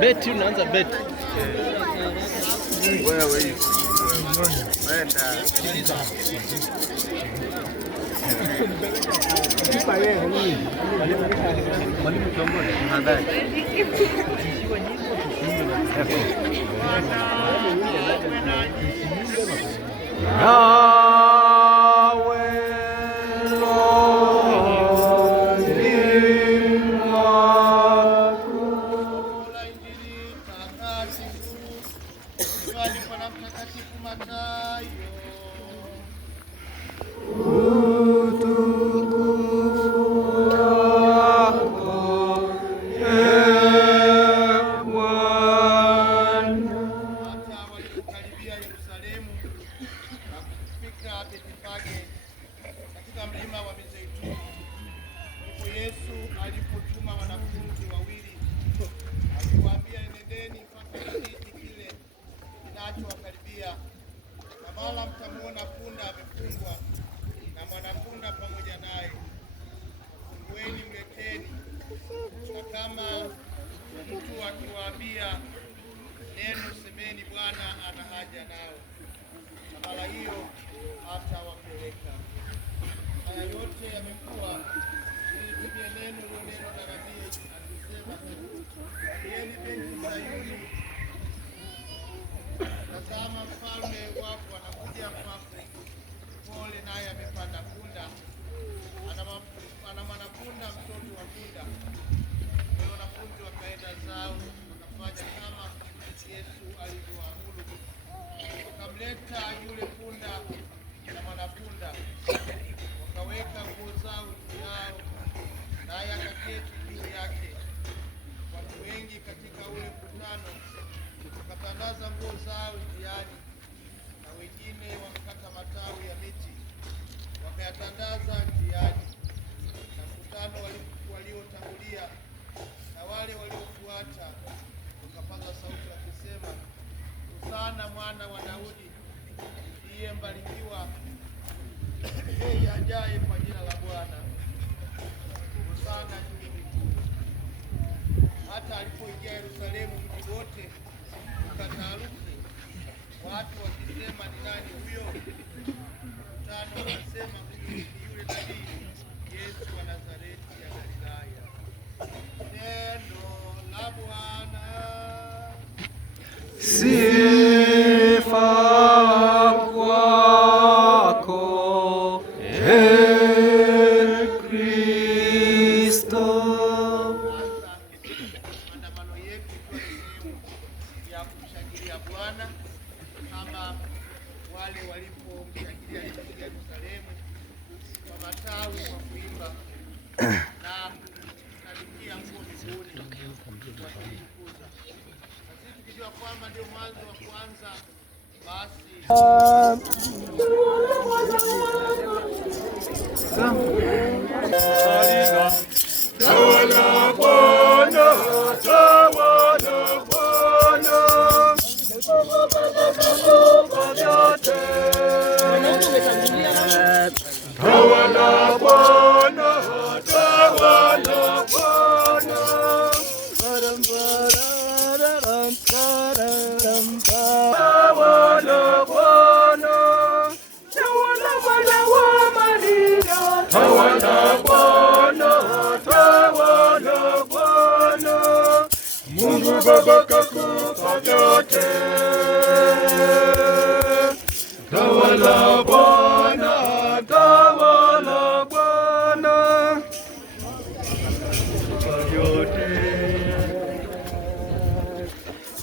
Beti unaanza beti. Wewe mwalimu kiongozi hadhari. Katika mlima wa Mizeituni ndipo Yesu alipotuma wanafunzi wawili akiwaambia, enendeni mpaka kijiji kile kinachowakaribia, na mara mtamwona punda amefungwa na mwanapunda pamoja naye, fungueni mleteni, na kama mtu akiwaambia neno, semeni Bwana ana haja nao, na mara hiyo atawapeleka. Haya yote yamekuwa ili tupie neno lilonenwa na nabii akisema, Angalieni binti Sayuni, tazama mfalme wako anakuja kwako, pole naye amepanda punda, ana mwanapunda, mtoto wa punda. Wanafunzi wakaenda zao wakafanya kama Yesu alivyoamuru, wakamleta yule punda na mwanapunda, wakaweka nguo zao juu yao, naye akaketi juu yake. Watu wengi katika ule mkutano wakatandaza nguo zao njiani, na wengine wakakata matawi ya miti wakayatandaza njiani. Na mkutano waliotangulia na wale waliofuata wakapaza sauti wakisema, Hosana mwana wa Daudi, ndiye mbarikiwa yeye ajaye kwa jina la Bwana, Hosana juu mbinguni. Hata alipoingia Yerusalemu, mji wote ukataharuki, watu wakisema, ni nani huyo? Mkutano wakasema, huyu ni yule nabii Yesu wa Nazareti ya Galilaya. Neno la Bwana. Sifa kwako, Kristo. Maandamano yetu ikiwa ni sehemu ya kumshangilia Bwana kama wale walipomshangilia Yerusalemu kwa matawi wa kuimba na kukaribia nguo miguuni wakimtukuza. Na sisi tukijua kwamba ndio mwanzo wa kwanza, basi Tawala Bwana, tawala Bwana, tawala Bwana, tawala Bwana. Tawala Bwana, tawala Bwana wa Maria, tawala Bwana, tawala Bwana. Mungu Baba kakupa vyote, tawala Bwana, tawala Bwana vyote.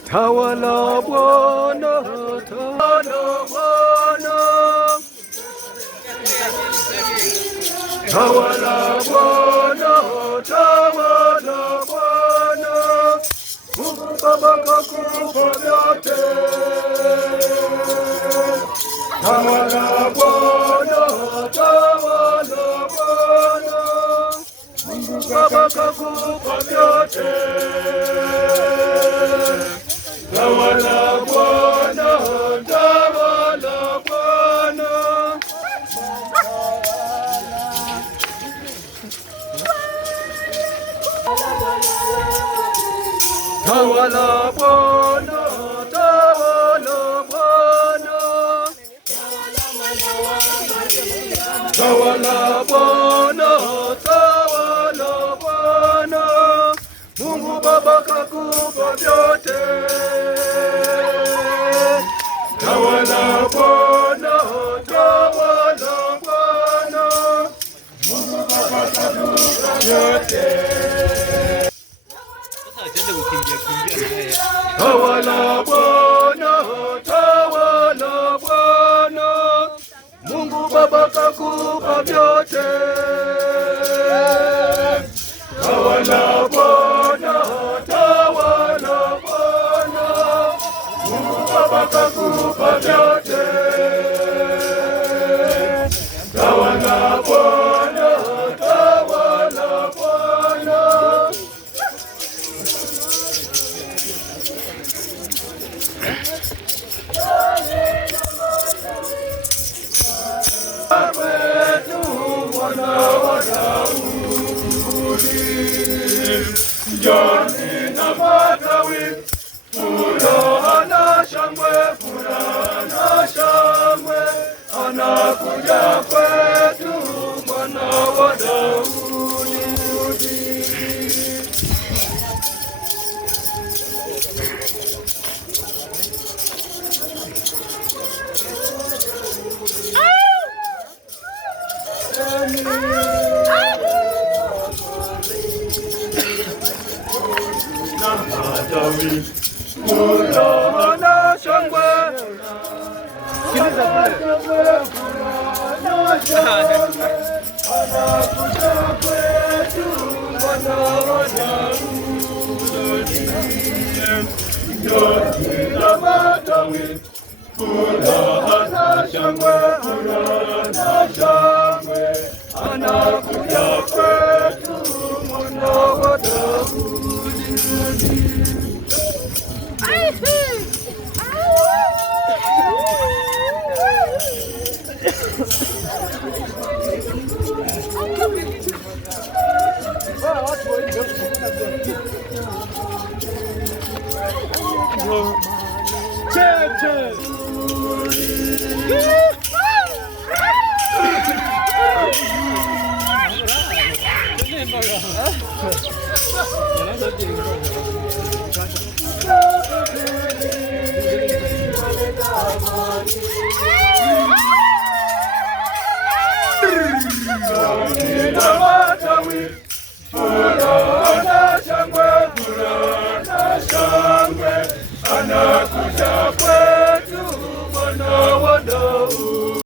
Tawala Bwana, tawala Bwana, tawala Bwana, tawala Bwana. Mungu Baba kakupa vyote, tawala Bwana, tawala Bwana. Mungu Baba kakupa vyote, tawala Bwana, tawala Bwana. tawala Bwana, tawala Bwana, tawala Bwana, tawala Bwana, Mungu Baba kakupa vyote. Tawala Bwana, tawala Bwana, Mungu Baba kakupa vyote. Tawala Bwana, tawala Bwana, Mungu Baba kakupa vyote. Tawala Bwana, tawala Bwana, Mungu Baba kakupa vyote. Tawala Bwana, tawala Bwana. Njoni na matawi, furaha na shangwe, furaha na shangwe, anakuja kwetu mwana wa Daudi. Furaha na shangwe, anakuja kwetu mwana wa Daudi. Njoni na matawi, furaha na shangwe, furaha na shangwe, anakuja kwetu mwana wa Daudi. Furaha na shangwe, furaha na shangwe, anakuja kwetu mwana wa Daudi.